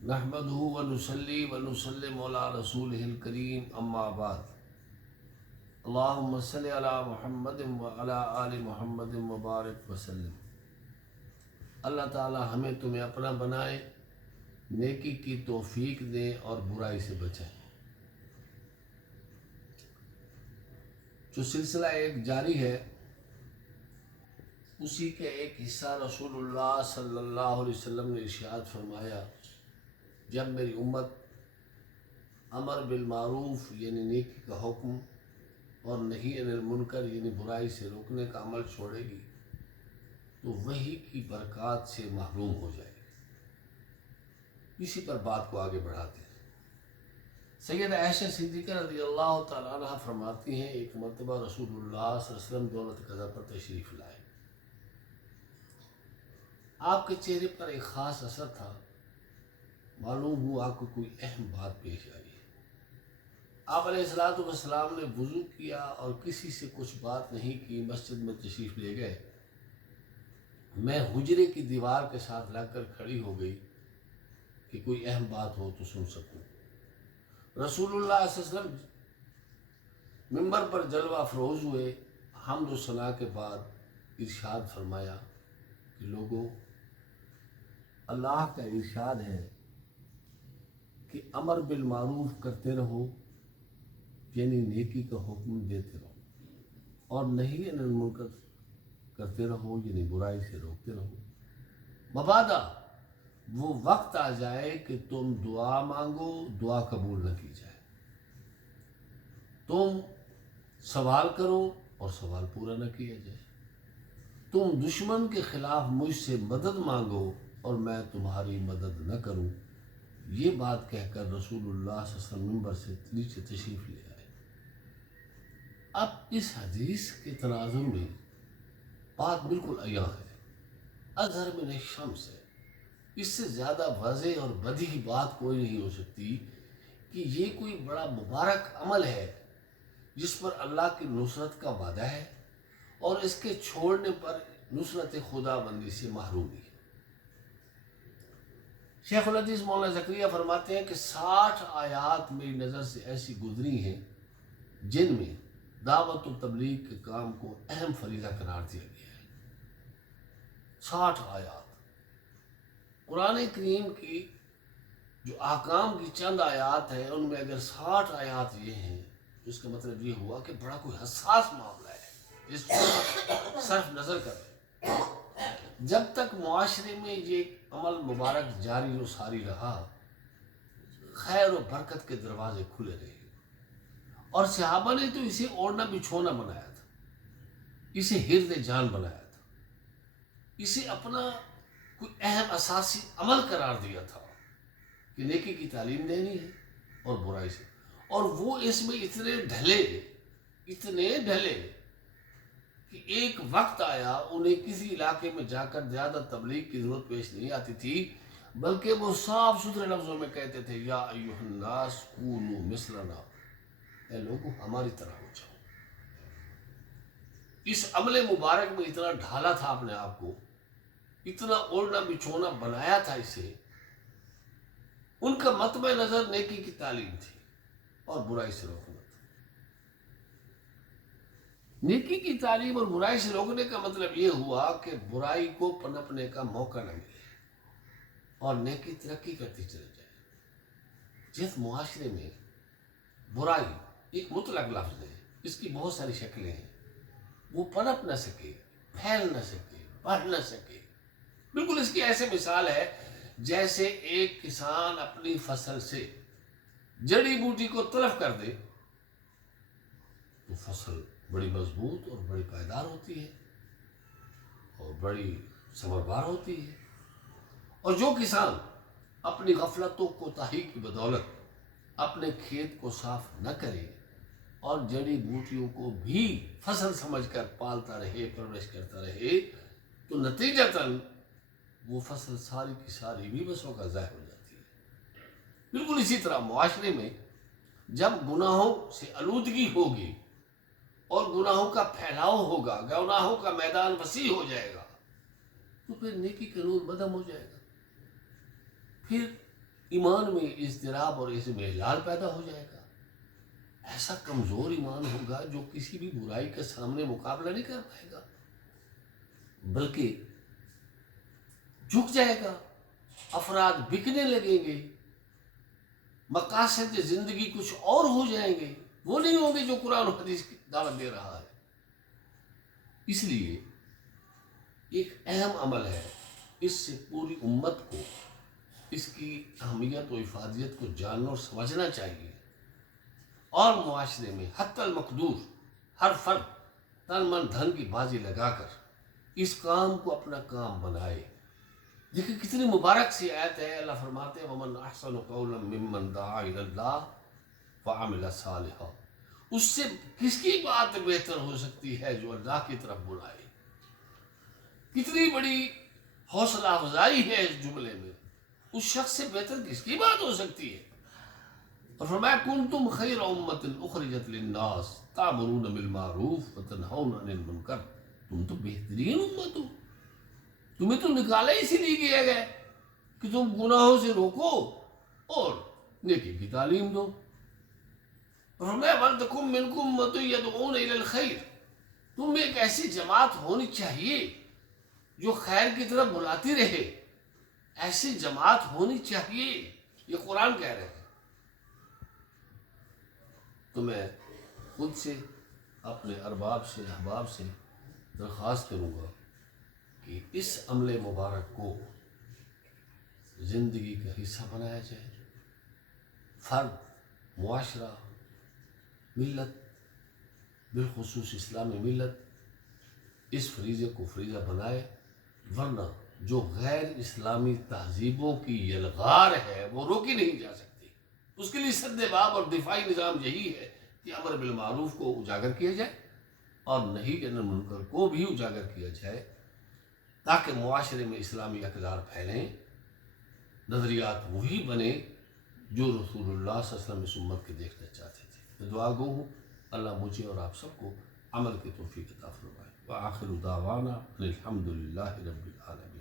نحمده ونصلي ونسلم على رسوله الكريم اما بعد اللهم صل على محمد وعلى آل محمد مبارک وسلم۔ اللہ تعالی ہمیں تمہیں اپنا بنائے، نیکی کی توفیق دیں اور برائی سے بچائیں۔ جو سلسلہ ایک جاری ہے، اسی کے ایک حصہ رسول اللہ صلی اللہ علیہ وسلم نے ارشاد فرمایا، جب میری امت امر بالمعروف یعنی نیکی کا حکم اور نہی عن المنکر یعنی برائی سے روکنے کا عمل چھوڑے گی تو وہی کی برکات سے محروم ہو جائے گی۔ اسی پر بات کو آگے بڑھاتے ہیں۔ سید عائشہ صدیقہ رضی اللہ تعالیٰ عنہ فرماتی ہیں، ایک مرتبہ رسول اللہ صلی اللہ علیہ وسلم دولت قضا پر تشریف لائے۔ آپ کے چہرے پر ایک خاص اثر تھا، معلوم ہوا آپ کو کوئی اہم بات پیش آئی ہے۔ آپ علیہ السلام نے وضو کیا اور کسی سے کچھ بات نہیں کی، مسجد میں تشریف لے گئے۔ میں حجرے کی دیوار کے ساتھ لگ کر کھڑی ہو گئی کہ کوئی اہم بات ہو تو سن سکوں۔ رسول اللہ صلی اللہ علیہ وسلم منبر پر جلوہ افروز ہوئے، حمد و ثنا کے بعد ارشاد فرمایا کہ لوگوں، اللہ کا ارشاد ہے کہ امر بالمعروف کرتے رہو یعنی نیکی کا حکم دیتے رہو، اور نہی عن المنکر کرتے رہو یعنی برائی سے روکتے رہو، مبادا وہ وقت آ جائے کہ تم دعا مانگو دعا قبول نہ کی جائے، تم سوال کرو اور سوال پورا نہ کیا جائے، تم دشمن کے خلاف مجھ سے مدد مانگو اور میں تمہاری مدد نہ کروں۔ یہ بات کہہ کر رسول اللہ صلی اللہ علیہ وسلم منبر سے نیچے تشریف لے آئے۔ اب اس حدیث کے تناظر میں بات بالکل عیاں ہے، اظہر من الشمس ہے۔ اس سے زیادہ واضح اور بدیہی بات کوئی نہیں ہو سکتی کہ یہ کوئی بڑا مبارک عمل ہے جس پر اللہ کی نصرت کا وعدہ ہے اور اس کے چھوڑنے پر نصرت خدا بندی سے محرومی ہے۔ شیخ الحدیث مولانا زکریا فرماتے ہیں کہ 60 آیات میری نظر سے ایسی گزری ہیں جن میں دعوت و تبلیغ کے کام کو اہم فریضہ قرار دیا گیا ہے۔ 60 آیات قرآن کریم کی جو احکام کی چند آیات ہیں، ان میں اگر 60 آیات یہ ہیں تو اس کا مطلب یہ ہوا کہ بڑا کوئی حساس معاملہ ہے جس پر صرف نظر کریں۔ جب تک معاشرے میں یہ عمل مبارک جاری و ساری رہا، خیر و برکت کے دروازے کھلے رہے، اور صحابہ نے تو اسے اوڑھنا بچھونا بنایا تھا، اسے حرز جان بنایا تھا، اسے اپنا کوئی اہم اساسی عمل قرار دیا تھا کہ نیکی کی تعلیم دینی ہے اور برائی سے، اور وہ اس میں اتنے ڈھلے کہ ایک وقت آیا انہیں کسی علاقے میں جا کر زیادہ تبلیغ کی ضرورت پیش نہیں آتی تھی، بلکہ وہ صاف ستھرے لفظوں میں کہتے تھے، یا ایھا الناس کونوا مثلنا، اے لوگوں ہماری طرح ہو جاؤ۔ اس عمل مبارک میں اتنا ڈھالا تھا اپنے آپ کو، اتنا اوڑھنا بچھونا بنایا تھا اسے۔ ان کا مطمع نظر نیکی کی تعلیم تھی اور برائی سے روکنا تھا۔ نیکی کی تعلیم اور برائی سے روکنے کا مطلب یہ ہوا کہ برائی کو پنپنے کا موقع نہ ملے اور نیکی ترقی کرتی چلی جائے۔ جس معاشرے میں برائی ایک مطلق لفظ ہے، اس کی بہت ساری شکلیں ہیں، وہ پنپ نہ سکے، پھیل نہ سکے، بڑھ نہ سکے، بالکل اس کی ایسے مثال ہے جیسے ایک کسان اپنی فصل سے جڑی بوٹی کو تلف کر دے تو فصل بڑی مضبوط اور بڑی پائیدار ہوتی ہے اور بڑی ثمربار ہوتی ہے، اور جو کسان اپنی غفلت و کوتاہی کی بدولت اپنے کھیت کو صاف نہ کرے اور جڑی بوٹیوں کو بھی فصل سمجھ کر پالتا رہے، پرورش کرتا رہے، تو نتیجتاً وہ فصل ساری کی ساری بھی بسوں کا ضائع ہو جاتی ہے۔ بالکل اسی طرح معاشرے میں جب گناہوں سے آلودگی ہوگی اور گناہوں کا پھیلاؤ ہوگا، گناہوں کا میدان وسیع ہو جائے گا، تو پھر نیکی کا نور مدھم ہو جائے گا، پھر ایمان میں اضطراب اور اس میں احلال پیدا ہو جائے گا. ایسا کمزور ایمان ہوگا جو کسی بھی برائی کے سامنے مقابلہ نہیں کر پائے گا، بلکہ جھک جائے گا. افراد بکنے لگیں گے، مقاصد زندگی کچھ اور ہو جائیں گے، وہ نہیں ہوں گے جو قرآن و حدیث کی دعوت دے رہا ہے. اس لیے ایک اہم عمل ہے، اس سے پوری امت کو اس کی اہمیت و افادیت کو جاننا اور سمجھنا چاہیے، اور معاشرے میں حتی المقدور ہر فرد تن من دھن کی بازی لگا کر اس کام کو اپنا کام بنائے. دیکھیں کتنی مبارک سی آیت ہے. اللہ فرماتے ہیں وَمَنْ أَحْسَنُ قَوْلًا مِّمَّنْ دَعَا إِلَى اللَّهِ وَعَمِلَ صَالِحًا. اس سے کس کی بات بہتر ہو سکتی ہے جو اللہ کی طرف بلائے. کتنی بڑی حوصلہ افزائی ہے اس جملے میں. اس شخص سے بہتر کس کی بات ہو سکتی ہے. اور فرمایا کنتم خیر امت اخرجت للناس تأمرون بالمعروف وتنہون عن المنکر. تم تو بہترین امت ہو، تمہیں تو نکالا اسی لیے کیا گیا کہ تم گناہوں سے روکو اور نیکی کی تعلیم دو. اور فرمایا وَلْتَكُن مِّنكُمْ أُمَّةٌ يَدْعُونَ إِلَى الْخَيْرِ. تم ایک ایسی جماعت ہونی چاہیے جو خیر کی طرف بلاتی رہے. ایسی جماعت ہونی چاہیے، یہ قرآن کہہ رہے ہیں. تو میں خود سے، اپنے ارباب سے، احباب سے درخواست کروں گا کہ اس عمل مبارک کو زندگی کا حصہ بنایا جائے. فرد، معاشرہ، ملت، بالخصوص اسلامی ملت اس فریضے کو فریضہ بنائے، ورنہ جو غیر اسلامی تہذیبوں کی یلغار ہے وہ روکی نہیں جا سکتی. اس کے لیے سد باب اور دفاعی نظام یہی ہے کہ امر بالمعروف کو اجاگر کیا جائے اور نہی عن المنکر کو بھی اجاگر کیا جائے، تاکہ معاشرے میں اسلامی اقدار پھیلیں، نظریات وہی بنے جو رسول اللہ صلی اللہ علیہ وسلم اس امت کے دیکھنا چاہتے تھے. میں دعا گو ہوں اللہ مجھے اور آپ سب کو عمل کی توفیق عطا فرمائے. وآخر دعوانا الحمد للہ رب العالمین.